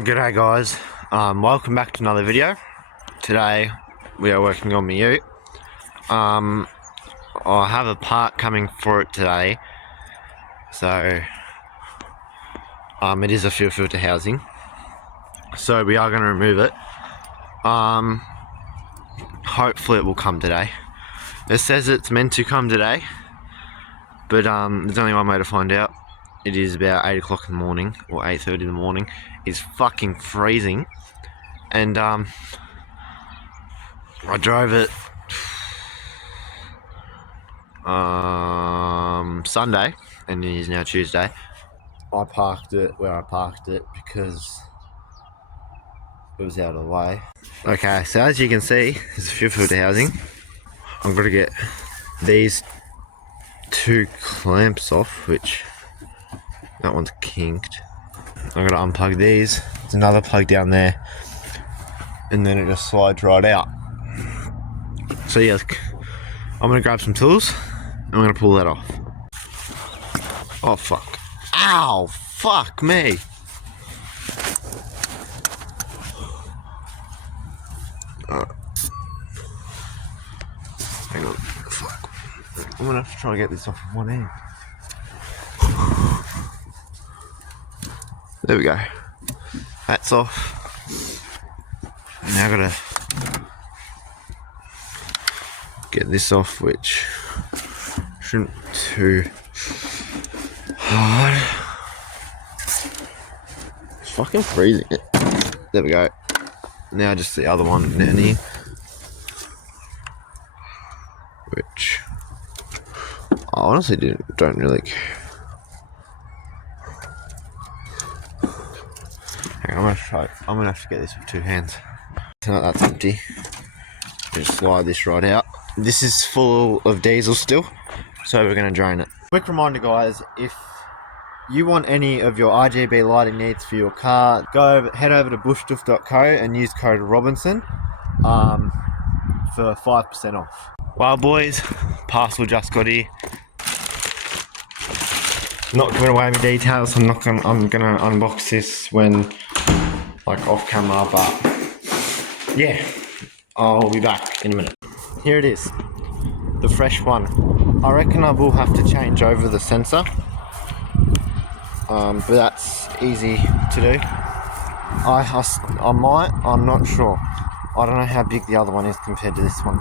G'day guys, welcome back to another video. Today we are working on my ute. I have a part coming for it today, so it is a fuel filter housing, so we are going to remove it. Hopefully it will come today. It says it's meant to come today, but there's only one way to find out. It is about 8 o'clock in the morning, or 8:30 in the morning. It's fucking freezing, and I drove it Sunday, and it is now Tuesday. I parked it where I parked it because it was out of the way. Okay, so as you can see, there's a fuel filter housing. I'm going to get these two clamps off, which that one's kinked. I'm going to unplug these. There's another plug down there, and then it just slides right out. So yeah, I'm going to grab some tools and I'm going to pull that off. Oh fuck. Ow! Fuck me! Hang on. Fuck. I'm going to have to try and get this off with one hand. There we go. That's off. Now I gotta get this off, which shouldn't be too hard. It's fucking freezing it. There we go. Now just the other one down here, which I honestly don't really care. I'm gonna have to get this with two hands. So that's empty. Just slide this right out. This is full of diesel still, so we're gonna drain it. Quick reminder, guys, if you want any of your RGB lighting needs for your car, head over to bushstuff.co and use code Robinson for 5% off. Well, boys, parcel just got here. Not giving away my details. I'm gonna unbox this when off camera, but yeah, I'll be back in a minute. Here it is, the fresh one. I reckon I will have to change over the sensor, but that's easy to do. I might, I'm not sure. I don't know how big the other one is compared to this one.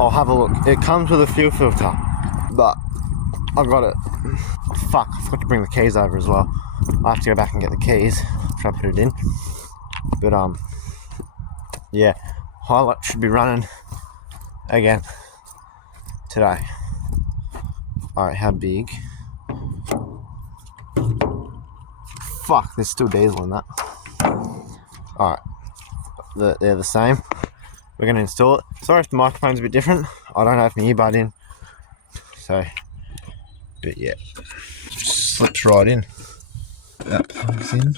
I'll have a look. It comes with a fuel filter, but I got it. Fuck, I forgot to bring the keys over as well. I have to go back and get the keys after I put it in. But yeah, highlight should be running again today. Alright, how big? Fuck, there's still diesel in that. Alright, they're the same. We're going to install it. Sorry if the microphone's a bit different. I don't have my earbud in. So, but yeah, just slips right in. That plugs in.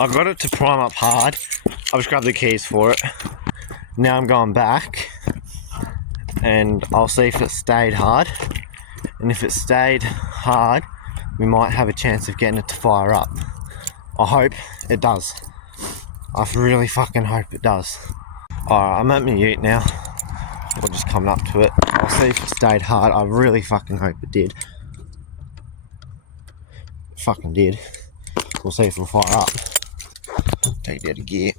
I got it to prime up hard. I just grabbed the keys for it. Now I'm going back and I'll see if it stayed hard. And if it stayed hard, we might have a chance of getting it to fire up. I hope it does. I really fucking hope it does. Alright, I'm at my ute now. We're just coming up to it. I'll see if it stayed hard. I really fucking hope it did. It fucking did. We'll see if it'll fire up. Take it out of gear.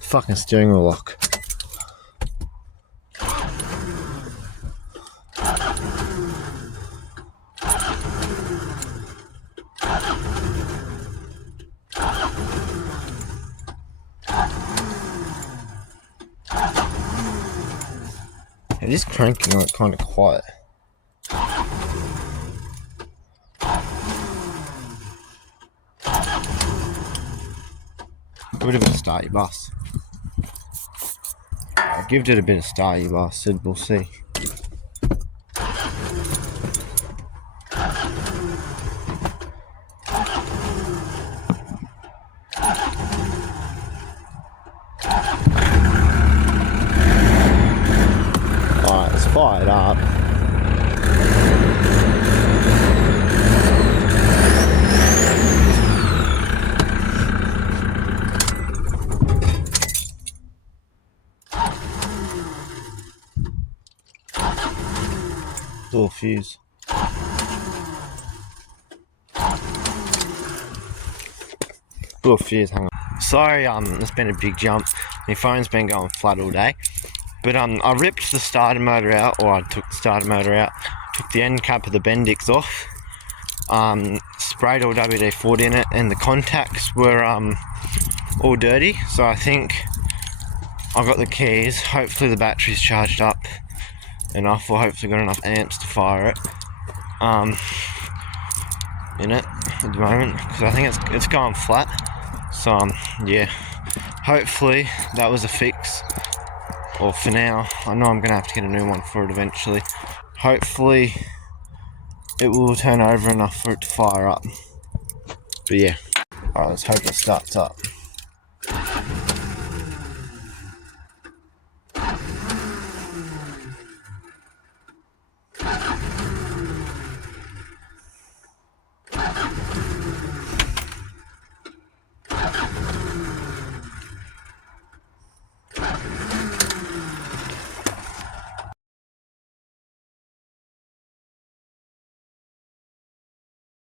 Fucking steering wheel lock. It is cranking like kind of quiet. Give it a bit of start, you boss. I'll give it a bit of start, you bastard. We'll see. fired up. Little fuse. Little fuse, hang on. Sorry, it's been a big jump. My phone's been going flat all day. But I ripped the starter motor out, or I took the starter motor out, took the end cap of the Bendix off, sprayed all WD-40 in it, and the contacts were all dirty. So I think I got the keys. Hopefully the battery's charged up enough, or hopefully got enough amps to fire it in it at the moment, because I think it's going flat. So yeah, hopefully that was a fix. Or for now, I know I'm going to have to get a new one for it eventually. Hopefully it will turn over enough for it to fire up. But yeah, alright, let's hope it starts up.